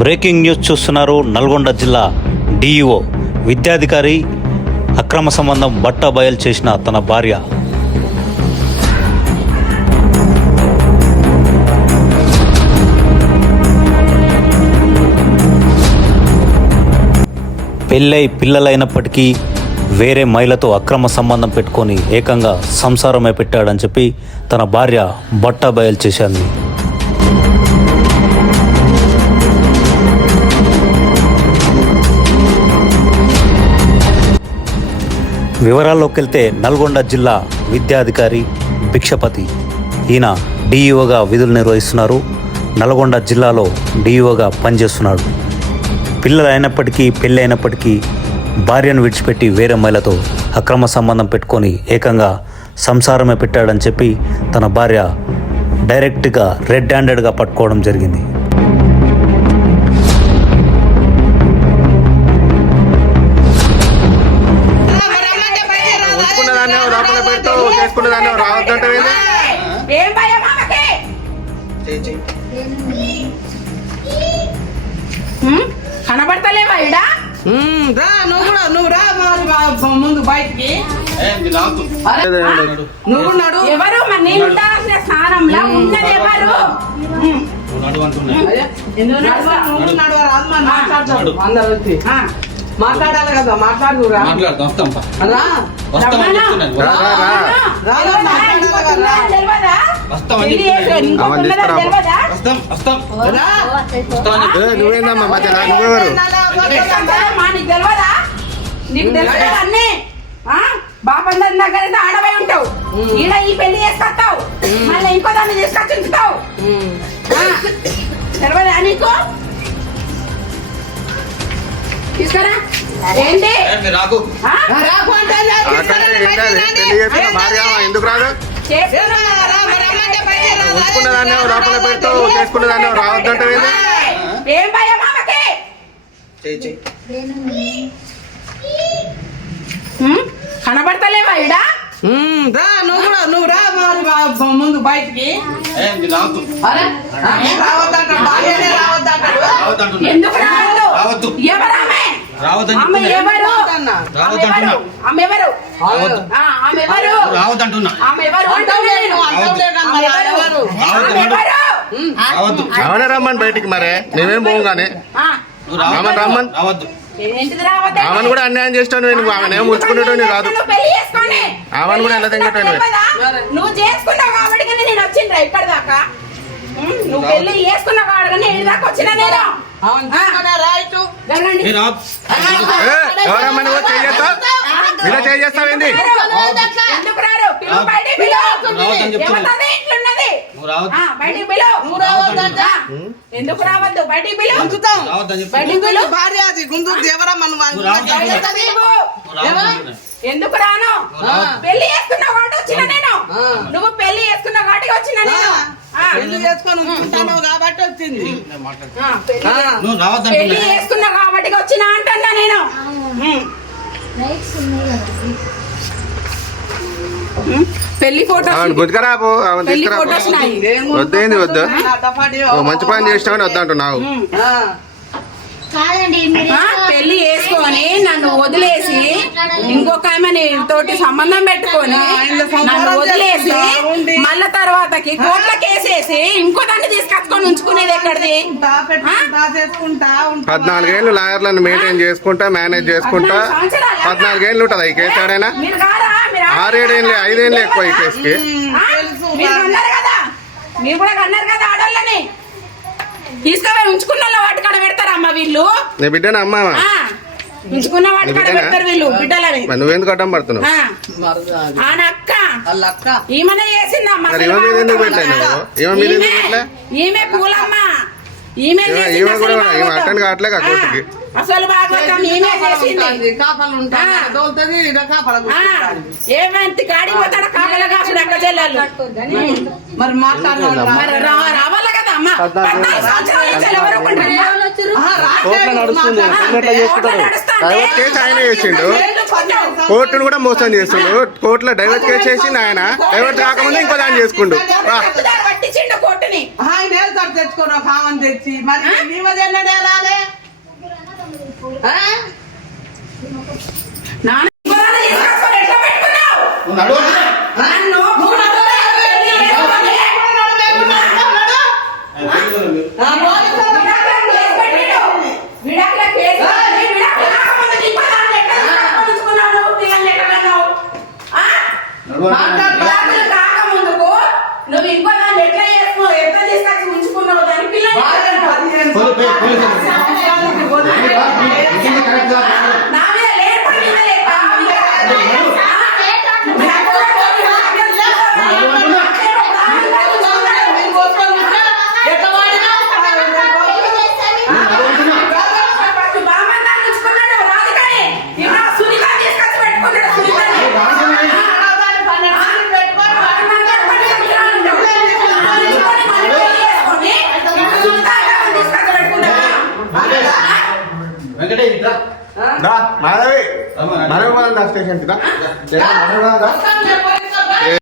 Breaking news చూస్తున్నారు నల్గొండ జిల్లా DEO విద్యాధికారి అక్రమ సంబంధం బట్ట బయలు చేసిన తన భార్య. పెళ్ళై పిల్లలైనప్పటికీ వేరే మహిళతో అక్రమ సంబంధం పెట్టుకొని ఏకంగా సంసారమే పెట్టాడని చెప్పి తన భార్య బట్ట బయలు చేసింది వివరాల్లోకి వెళ్తే నల్గొండ జిల్లా విద్యాధికారి భిక్షపతి. ఈయన డిఈఓగా విధులు నిర్వహిస్తున్నారు. నల్గొండ జిల్లాలో డిఈఓగా పనిచేస్తున్నాడు. పిల్లలు అయినప్పటికీ పెళ్ళి అయినప్పటికీ భార్యను విడిచిపెట్టి వేరే మహిళతో అక్రమ సంబంధం పెట్టుకొని ఏకంగా సంసారమే పెట్టాడని చెప్పి తన భార్య డైరెక్ట్గా రెడ్ హ్యాండెడ్గా పట్టుకోవడం జరిగింది. ఏం భయం ఆమెకి? కనబడతలేవా ఇడ రా నువ్వు కూడా నువ్వు రా ముందు బయటికి. నువ్వు నడు. ఎవరు? మరి నేను ఉండాల్సిన స్థానంలో ఉన్నది ఎవరు? హ్మ్. అయ్యా, ఎందుకు నడవ, నడుస్తా? నువ్వు నడవ? రాదు మరి మాట్లాడతాడు అందరు వచ్చి. మాట్లాడాలి కదా మాట్లాడురా మాట్లాడదాం వస్తాం పా. రా. చెప్తున్నాను? మాట్లాడాలి కదా. చెప్తున్నాను. వస్తాం ఏ, నువ్వేందమ్మా మధ్యలో? నువ్వెవరు? ఆడవై ఉంటావు. ఈడ ఈ పెళ్ళి చేసుకొస్తావు. మళ్ళీ ఇంకో దాన్ని తీసుకొచ్చి ఉంచుతావు? తెలియదా నీకు? తీసుకురా ఏంటి రాకు ఆ? రాకు అంటే ఎందుకు రాదు లోపల పెడతావు రావద్దంటే ఏం భయం ఆమెకి? కనబడతలేవా ఇడ రా నువ్వు కూడా నువ్వు రా మరి ముందు బయటికి రావద్దంటాడు ఎందుకు రావద్దు రావద్దు. ఎవరామె రావద్దని ఆమె చెప్తున్నా. ఎవరు? రావద్దన్నా. ఆమె ఎవరు? ఆమె ఎవరు? రావద్దు. ఆమె ఎవరు? రావద్దంటున్నా. ఆమె ఎవరు? ఆమె ఆమె ఆమెనే రమ్మని బయటికి మరే. మేమేం పోం కానీ ఆ, నువ్వు రావద్దు. ఆమెను రమ్మని. రావద్దు. ఆమెను కూడా అన్యాయం చేస్తాను నువ్వు ఆమెను ఏం ఉంచుకునేటోని కాదు. నువ్వు పెళ్ళి చేసుకొని ఆమెను కూడా ఎలా తింగటోనివి? నువ్వు చేసుకున్నావు కాబట్టి నేను వచ్చిండ్రా ఇప్పటిదాకా. నువ్వు పెళ్ళి చేసుకున్నావు కాబట్టి నేను దాకా వచ్చిన నేను. ఇలా చేస్తావేంది? ఎందుకు రావద్దు. ఆ, బయటికి పిలువు. భార్య అది పిలువు? నువ్వు రావద్దంటున్నా. ఎందుకు రాను. పెళ్ళి చేసుకున్నావు కాబట్టి వచ్చిన నేను. నువ్వు పెళ్ళి చేసుకున్నావు కాబట్టి వచ్చిన నేను. పెళ్ళి చేసుకొని కాబట్టి వచ్చింది. పెళ్ళి వచ్చిన నేను. పెళ్ళి. ఫోటోస్ వద్దేంది వద్దు మంచి పని చేసినావని వద్దంటున్నావు. ఆ. కాదండి మీరు ఆ, పెళ్ళి చేసుకొని నన్ను వదిలేసి ఇంకొక ఆమె నీ తోటి సంబంధం పెట్టుకొని నన్ను వదిలేసి. మళ్ళా తర్వాతకి కోట్ల కేసేసి ఇంకో దాన్ని తీసుకొచ్చుకొని ఉంచుకునేది ఎక్కడిది? పద్నాలుగేళ్ళు లాయర్లను మెయింటైన్ చేసుకుంటా మేనేజ్ చేసుకుంటా? పద్నాలుగేళ్ళు ఉంటుంది ఈ కేసు ఆడైనా? మీరు కారా మీరు ఆరేడేళ్ళు ఐదేళ్ళు ఎక్కువ ఈ కేసుకి. ఆ? తెలుసు మీరు అన్నారు కదా? మీరు కూడా అన్నారు కదా ఆడోళ్ళని? తీసుకుపోయి ఉంచుకున్న వాళ్ళ వాటికాడ పెడతారా అమ్మ వీళ్ళు? నీ బిడ్డను అమ్మా? ఆ, ఉంచుకున్న వాటికాడ బిడ్డనా? పెడతారు వీళ్ళు బిడ్డలని. మరి నువ్వెందుకు అడ్డం పడుతున్నావు? అక్క ఈమెనే చేసిందమ్మా ఈమె పూలమ్మ. చేసింది అసలు భాగవతం. ఈమె చేసింది. ఏమంతి కాపల అక్క చెల్లెలు మరి రావాలి కదా అమ్మ. చేసిండు. కోర్టును కూడా మోసం చేస్తుండు. కోర్టులో డైవర్స్ కేసు చేసిండు ఆయన. డైవర్స్ కాకముందు ఇంకో దాన్ని చేసుకుండు. చేసుకుని ఒక హామన్ తెచ్చి మరి నీమదన్నదే రాలే? నాన్న మాట్లాడు కాకముందుకు నువ్వు ఇంకో అంటే ఇట్లా రా మాధవి మనవి మనం స్టేషన్కి రా మనవి